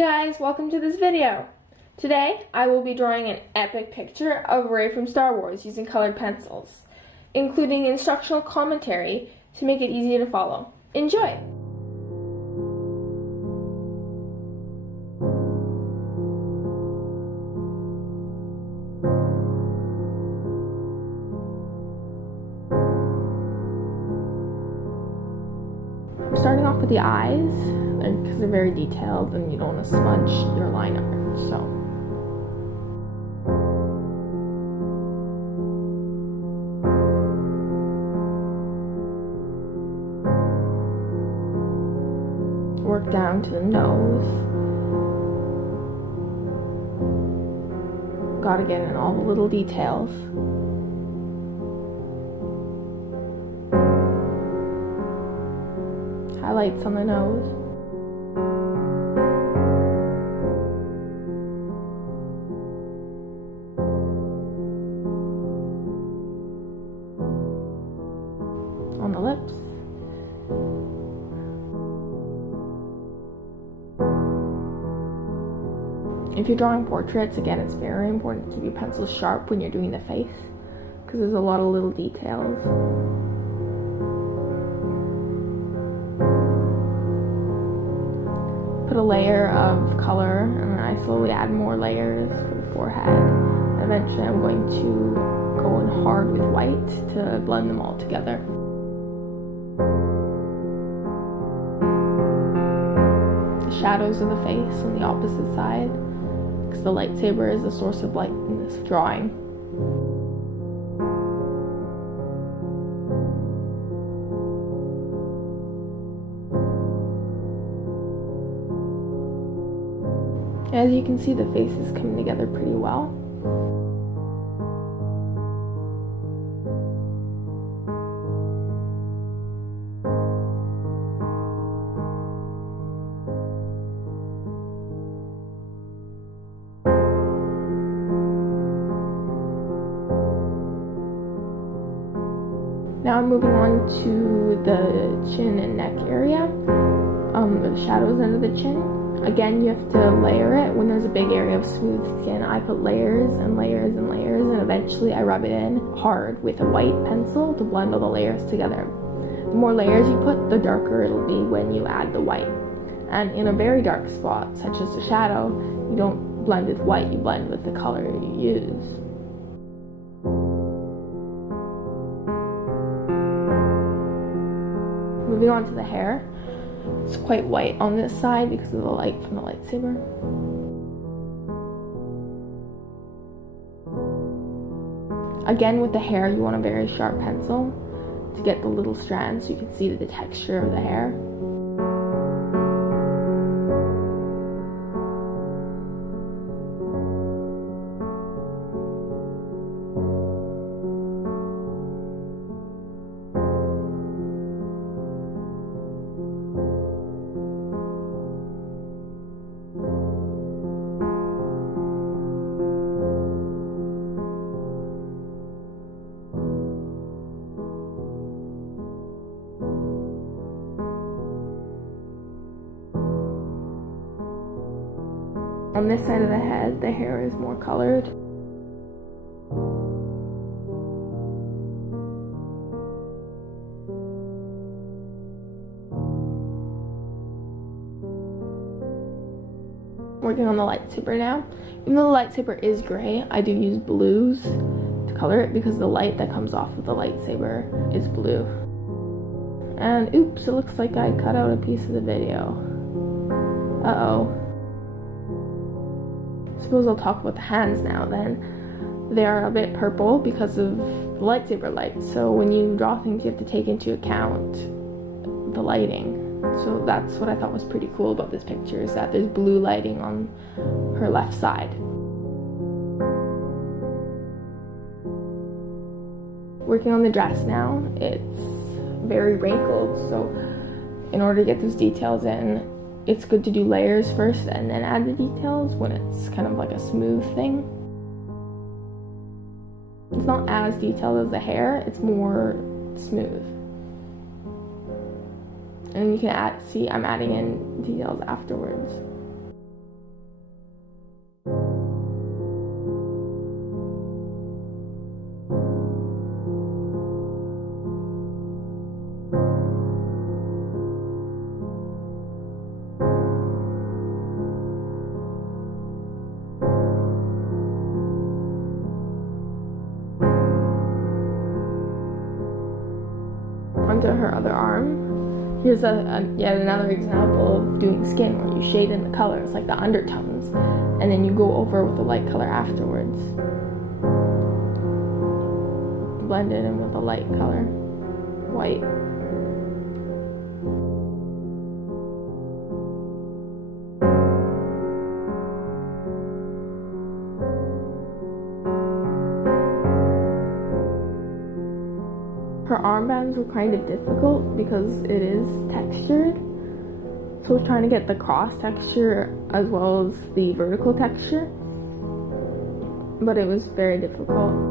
guys, welcome to this video. Today, I will be drawing an epic picture of Rey from Star Wars using colored pencils, including instructional commentary to make it easy to follow. Enjoy! I'm starting off with the eyes, because they're very detailed and you don't want to smudge your line art, so. Work down to the nose. Gotta get in all the little details. Highlights on the nose. On the lips. If you're drawing portraits, again, it's very important to keep your pencils sharp when you're doing the face, because there's a lot of little details. Put a layer of color, and then I slowly add more layers for the forehead. Eventually I'm going to go in hard with white to blend them all together. The shadows of the face on the opposite side, because the lightsaber is the source of light in this drawing. As you can see, the face is coming together pretty well. Now I'm moving on to the chin and neck area, the shadows under the chin. Again, you have to layer it. When there's a big area of smooth skin, I put layers and layers and layers, and eventually I rub it in hard with a white pencil to blend all the layers together. The more layers you put, the darker it'll be when you add the white. And in a very dark spot, such as the shadow, you don't blend with white, you blend with the color you use. Moving on to the hair. It's quite white on this side because of the light from the lightsaber. Again, with the hair, you want a very sharp pencil to get the little strands so you can see the texture of the hair. On this side of the head, the hair is more colored. Working on the lightsaber now. Even though the lightsaber is gray, I do use blues to color it because the light that comes off of the lightsaber is blue. And oops, it looks like I cut out a piece of the video. Uh-oh. Suppose I'll talk about the hands now then. They are a bit purple because of the lightsaber light, so when you draw things you have to take into account the lighting. So that's what I thought was pretty cool about this picture, is that there's blue lighting on her left side. Working on the dress now, it's very wrinkled, so in order to get those details in, it's good to do layers first and then add the details when it's kind of like a smooth thing. It's not as detailed as the hair, it's more smooth. And you can see I'm adding in details afterwards. onto her other arm. Here's yet another example of doing skin where you shade in the colors, like the undertones, and then you go over with the light color afterwards. Blend it in with a light color, white. Her armbands were kind of difficult because it is textured. So I was trying to get the cross texture as well as the vertical texture, but it was very difficult.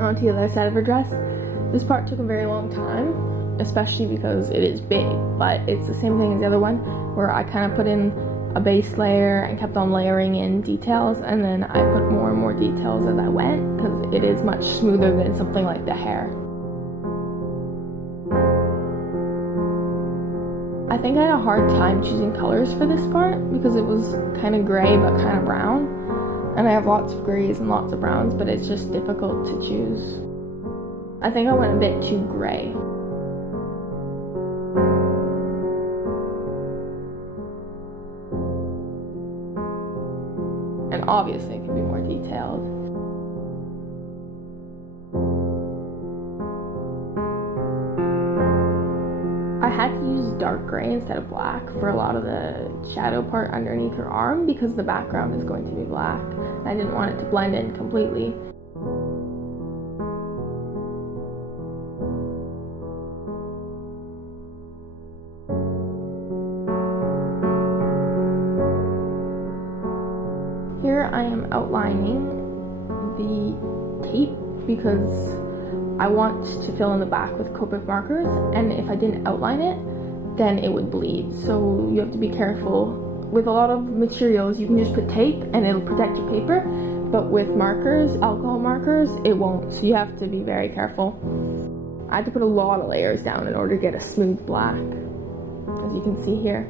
Onto the other side of her dress. This part took a very long time, especially because it is big, but it's the same thing as the other one, where I kind of put in a base layer and kept on layering in details, and then I put more and more details as I went, because it is much smoother than something like the hair. I think I had a hard time choosing colors for this part, because it was kind of gray but kind of brown. And I have lots of grays and lots of browns, but it's just difficult to choose. I think I went a bit too gray. And obviously it can be more detailed. I had to use dark gray instead of black for a lot of the shadow part underneath her arm because the background is going to be black. I didn't want it to blend in completely. Here I am outlining the tape because I want to fill in the back with Copic markers, and if I didn't outline it, then it would bleed. So you have to be careful. With a lot of materials, you can just put tape and it'll protect your paper, but with markers, alcohol markers, it won't. So you have to be very careful. I had to put a lot of layers down in order to get a smooth black, as you can see here.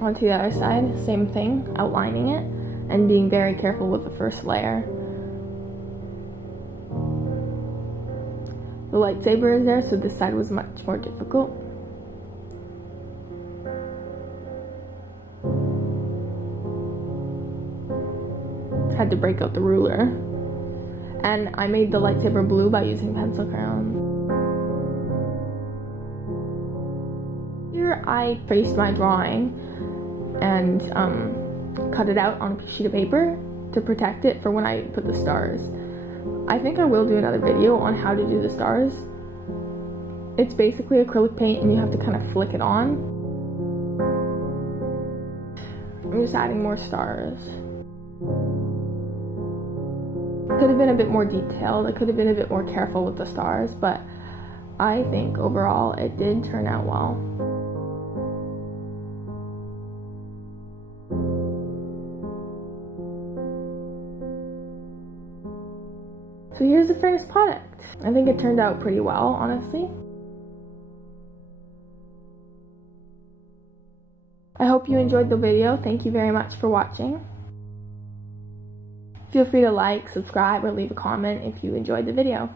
Onto the other side, same thing, outlining it and being very careful with the first layer. The lightsaber is there, so this side was much more difficult. Had to break out the ruler. And I made the lightsaber blue by using pencil crayon. Here I traced my drawing and cut it out on a sheet of paper to protect it for when I put the stars. I think I will do another video on how to do the stars. It's basically acrylic paint and you have to kind of flick it on. I'm just adding more stars. Could have been a bit more detailed. I could have been a bit more careful with the stars, but I think overall it did turn out well. So here's the finished product. I think it turned out pretty well, honestly. I hope you enjoyed the video. Thank you very much for watching. Feel free to like, subscribe, or leave a comment if you enjoyed the video.